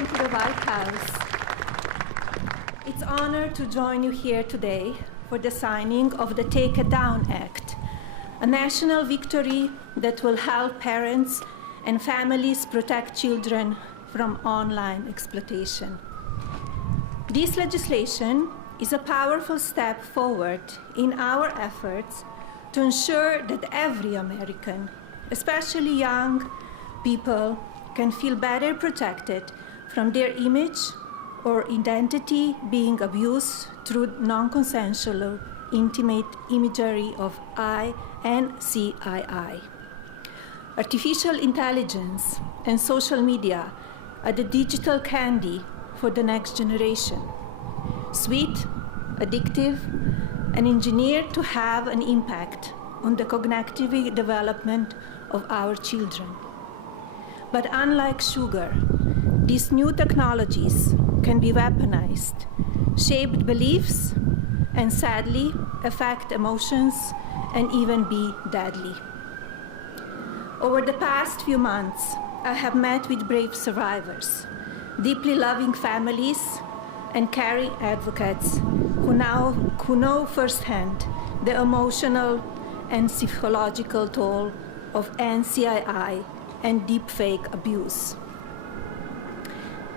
welcome to the White House. It's an honor to join you here today for the signing of the Take It Down Act, a national victory that will help parents and families protect children from online exploitation. This legislation is a powerful step forward in our efforts to ensure that every American, especially young people, can feel better protected from their image or identity being abused through non-consensual intimate imagery of I and CII. Artificial intelligence and social media are the digital candy for the next generation. Sweet, addictive, and engineered to have an impact on the cognitive development of our children. But unlike sugar, these new technologies can be weaponized, shape beliefs, and sadly affect emotions and even be deadly. Over the past few months, I have met with brave survivors, deeply loving families, and caring advocates who know firsthand the emotional and psychological toll of NCII and deepfake abuse.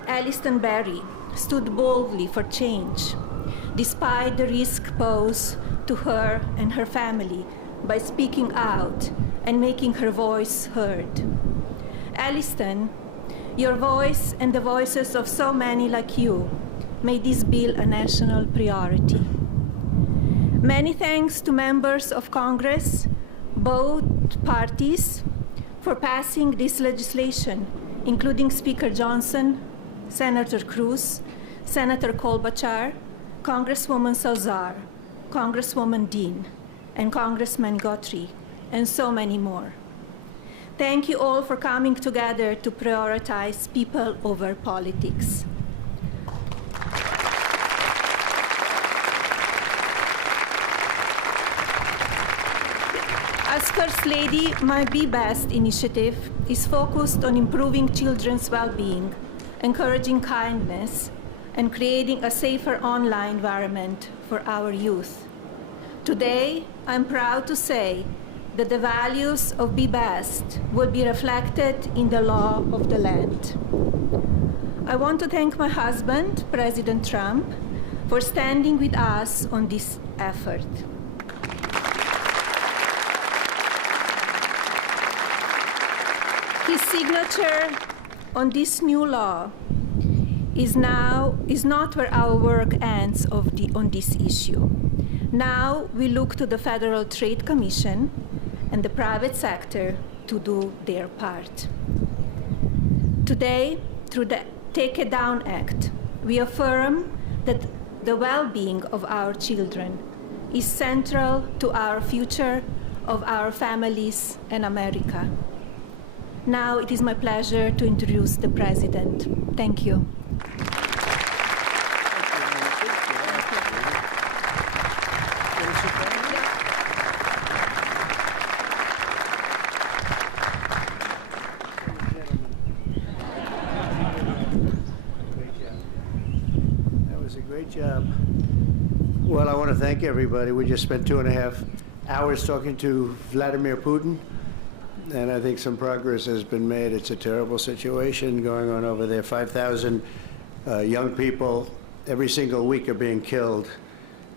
Alliston Berry stood boldly for change, despite the risk posed to her and her family by speaking out and making her voice heard. Alliston, your voice and the voices of so many like you made this bill a national priority. Many thanks to members of Congress, both parties, for passing this legislation, including Speaker Johnson, Senator Cruz, Senator Klobuchar, Congresswoman Salazar, Congresswoman Dean, and Congressman Guthrie, and so many more. Thank you all for coming together to prioritize people over politics. As First Lady, my Be Best initiative is focused on improving children's well-being, encouraging kindness, and creating a safer online environment for our youth. Today, I'm proud to say that the values of Be Best will be reflected in the law of the land. I want to thank my husband, President Trump, for standing with us on this effort. His signature on this new law is not where our work ends on this issue. Now we look to the Federal Trade Commission and the private sector to do their part. Today, through the Take It Down Act, we affirm that the well-being of our children is central to our future of our families and America. Now it is my pleasure to introduce the President. Thank you. That was a great job. Well, I want to thank everybody. We just spent 2.5 hours talking to Vladimir Putin. And I think some progress has been made. It's a terrible situation going on over there. 5,000 young people every single week are being killed.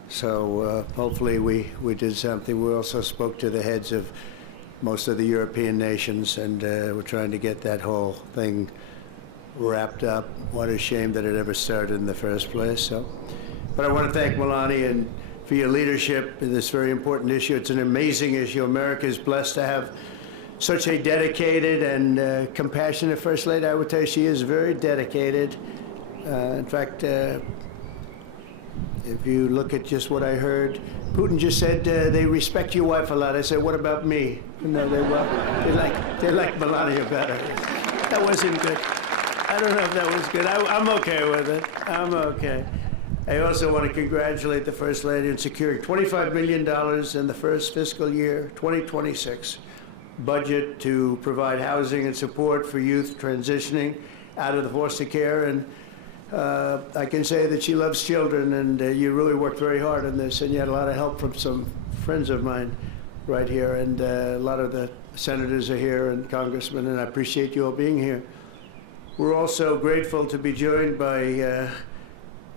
So hopefully we did something. We also spoke to the heads of most of the European nations, and we're trying to get that whole thing wrapped up. What a shame that it ever started in the first place. But I want to thank Melania and for your leadership in this very important issue. It's an amazing issue. America is blessed to have such a dedicated and compassionate First Lady. I would tell you she is very dedicated. In fact, if you look at just what I heard, Putin just said they respect your wife a lot. I said, what about me? No, they like Melania better. That wasn't good. I don't know if that was good. I'm okay with it. I'm okay. I also want to congratulate the First Lady in securing $25 million in the first fiscal year, 2026. Budget to provide housing and support for youth transitioning out of the foster care, and I can say that she loves children, and you really worked very hard on this, and you had a lot of help from some friends of mine right here, and a lot of the senators are here and congressmen, and I appreciate you all being here. We're also grateful to be joined by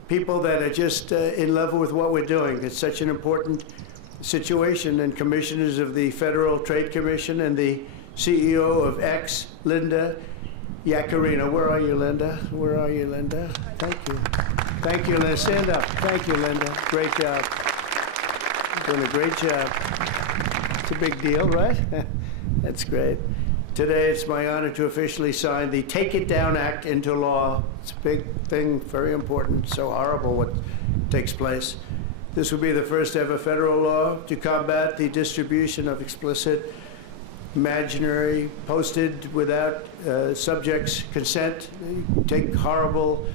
people that are just in love with what we're doing. It's such an important situation, and commissioners of the Federal Trade Commission and the CEO of X, Linda Yaccarino. Where are you, Linda? Where are you, Linda? Thank you. Thank you, Linda. Stand up. Thank you, Linda. Great job. Doing a great job. It's a big deal, right? That's great. Today, it's my honor to officially sign the Take It Down Act into law. It's a big thing, very important, so horrible what takes place. This will be the first ever federal law to combat the distribution of explicit, imaginary, posted without subjects' consent. They take horrible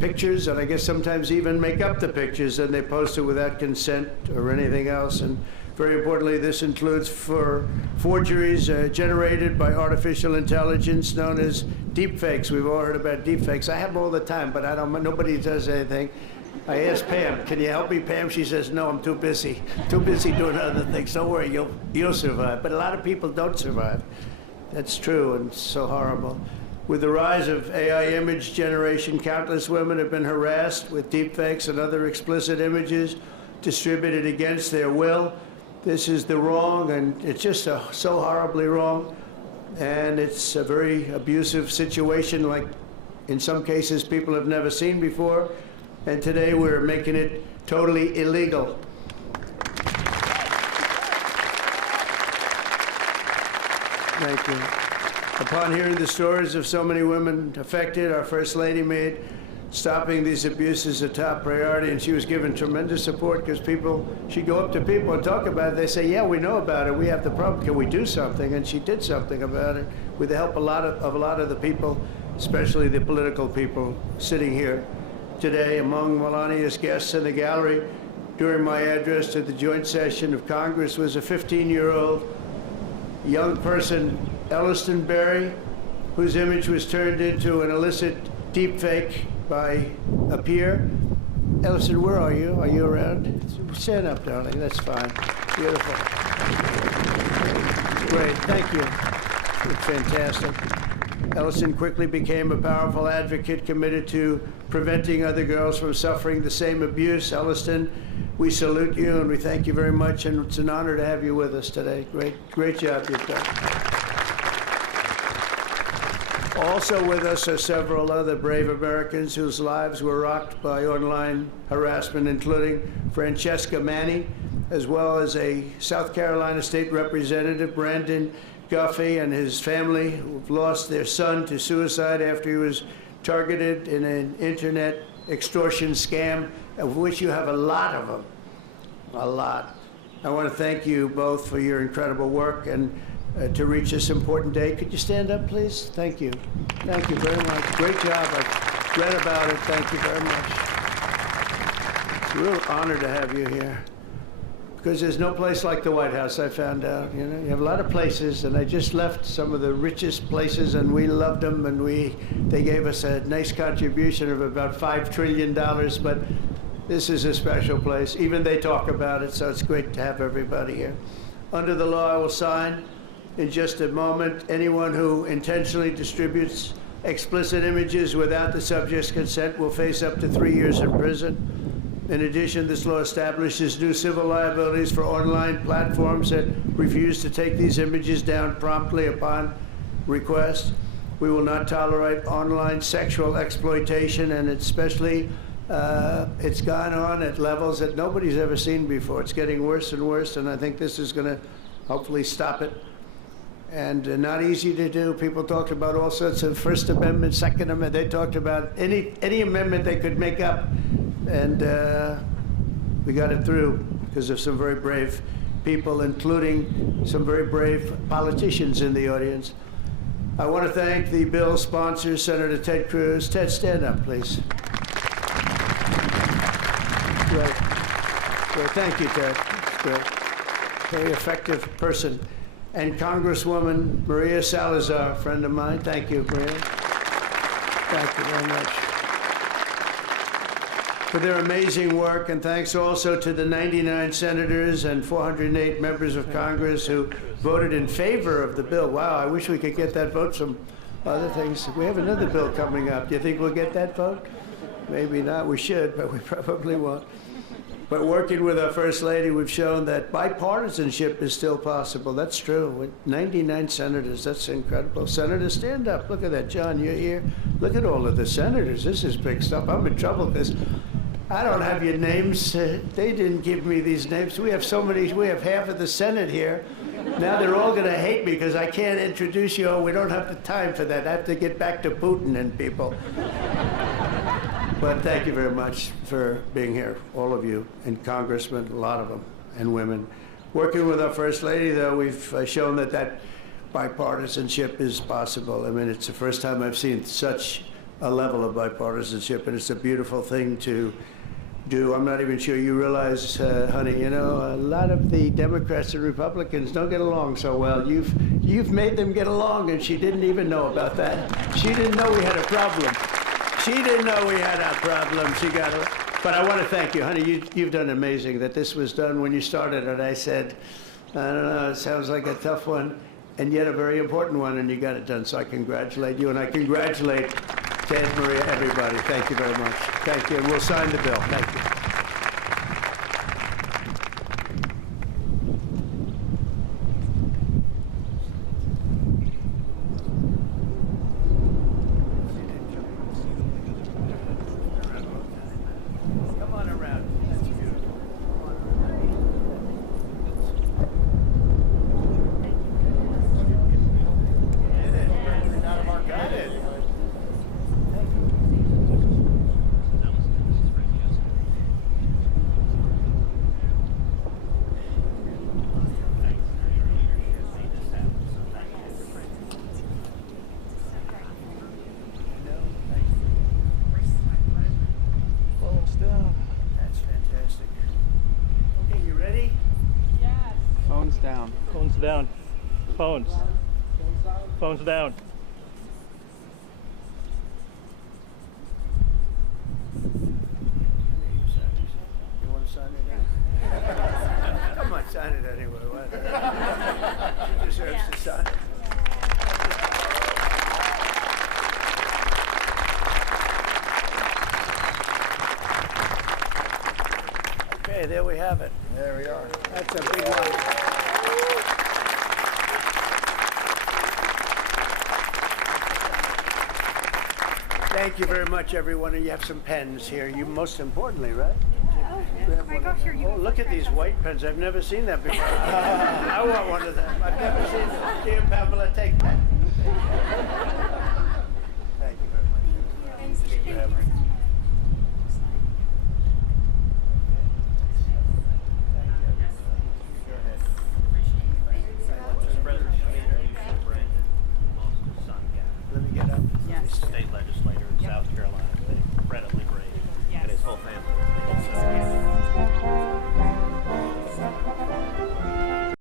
pictures, and I guess sometimes even make up the pictures, and they post it without consent or anything else. And very importantly, this includes for forgeries generated by artificial intelligence known as deepfakes. We've all heard about deepfakes. I have them all the time, but nobody does anything. I asked Pam, can you help me, Pam? She says, no, I'm too busy. Too busy doing other things. Don't worry, you'll survive. But a lot of people don't survive. That's true, and so horrible. With the rise of AI image generation, countless women have been harassed with deepfakes and other explicit images distributed against their will. This is the wrong, and it's just so horribly wrong. And it's a very abusive situation, like in some cases people have never seen before. And today we're making it totally illegal. Thank you. Upon hearing the stories of so many women affected, our First Lady made stopping these abuses a top priority, and she was given tremendous support because she'd go up to people and talk about it. They say, yeah, we know about it. We have the problem. Can we do something? And she did something about it with the help of a lot of the people, especially the political people sitting here today. Among Melania's guests in the gallery during my address to the joint session of Congress was a 15-year-old young person, Elliston Berry, whose image was turned into an illicit deepfake by a peer. Elliston, where are you? Are you around? Stand up, darling. That's fine. Beautiful. Great. Thank you. It's fantastic. Elliston quickly became a powerful advocate committed to preventing other girls from suffering the same abuse. Elliston, we salute you and we thank you very much, and it's an honor to have you with us today. Great job you've done. Also with us are several other brave Americans whose lives were rocked by online harassment, including Francesca Manny, as well as a South Carolina State Representative, Brandon Guffey, and his family, who've lost their son to suicide after he was targeted in an internet extortion scam, of which you have a lot of them, a lot. I want to thank you both for your incredible work and to reach this important day. Could you stand up, please? Thank you. Thank you very much. Great job. I read about it. Thank you very much. It's a real honor to have you here, because there's no place like the White House, I found out. You know, you have a lot of places, and I just left some of the richest places, and we loved them, and they gave us a nice contribution of about $5 trillion, but this is a special place. Even they talk about it, so it's great to have everybody here. Under the law I will sign in just a moment, anyone who intentionally distributes explicit images without the subject's consent will face up to 3 years in prison. In addition, this law establishes new civil liabilities for online platforms that refuse to take these images down promptly upon request. We will not tolerate online sexual exploitation, and especially it's gone on at levels that nobody's ever seen before. It's getting worse and worse, and I think this is going to hopefully stop it. And not easy to do. People talked about all sorts of First Amendment, Second Amendment. They talked about any amendment they could make up. And we got it through because of some very brave people, including some very brave politicians in the audience. I want to thank the bill's sponsor, Senator Ted Cruz. Ted, stand up, please. Great. Great. Thank you, Ted. That's great. Very effective person. And Congresswoman Maria Salazar, a friend of mine. Thank you, Maria. Thank you very much for their amazing work, and thanks also to the 99 senators and 408 members of Congress who voted in favor of the bill. Wow, I wish we could get that vote. Some other things. We have another bill coming up. Do you think we'll get that vote? Maybe not. We should, but we probably won't. But working with our First Lady, we've shown that bipartisanship is still possible. That's true. With 99 senators, that's incredible. Senators, stand up. Look at that. John, you're here. Look at all of the senators. This is big stuff. I'm in trouble because I don't have your names. They didn't give me these names. We have so many. We have half of the Senate here. Now they're all going to hate me because I can't introduce you. Oh, we don't have the time for that. I have to get back to Putin and people. But thank you very much for being here, all of you, and congressmen, a lot of them, and women. Working with our First Lady, though, we've shown that that bipartisanship is possible. I mean, it's the first time I've seen such a level of bipartisanship, and it's a beautiful thing to do. I'm not even sure you realize, honey, you know, a lot of the Democrats and Republicans don't get along so well. You've made them get along, and she didn't even know about that. She didn't know we had a problem. She didn't know we had a problem. She got it. But I want to thank you, honey. You've done amazing. That this was done when you started it. I said, I don't know, it sounds like a tough one, and yet a very important one, and you got it done. So I congratulate you, and I congratulate Ted, Maria, everybody. Thank you very much. Thank you. And we'll sign the bill. Thank you. Down. Phones down. Phones. Phones down. You want to sign it? Come on, sign it anyway. She deserves to sign it. Okay, there we have it. There we are. That's a big one. Thank you very much, everyone. And you have some pens here. You most importantly, right? Oh my gosh, Oh, look at these white pens. I've never seen that before. I want one of them. I've never seen them. Dear Pamela, take